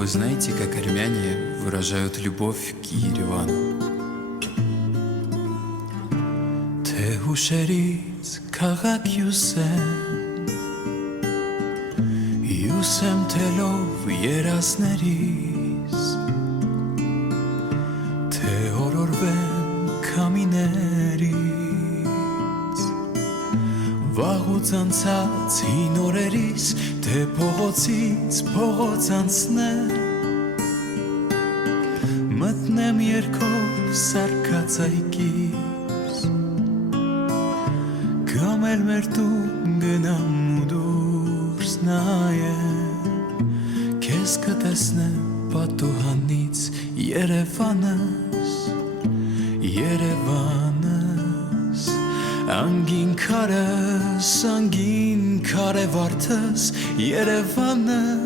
Вы знаете, как армяне выражают любовь к Еревану? Թե հուշերից քաղաք Յուսեմ թելով երազներից Թե օրորվեմ քամիներից Վաղուց անցած հին օրերից Թե փողոցից փողոց անցնեմ Մտնեմ երկով սարքած այգիս Կամ էլ մեր տուն գնամ ու դուրս նայեմ Քեզ կտեսնեմ պատուհանից Երևանս Երևանս Անգին քարս, անգին քարե վարդս Երևանս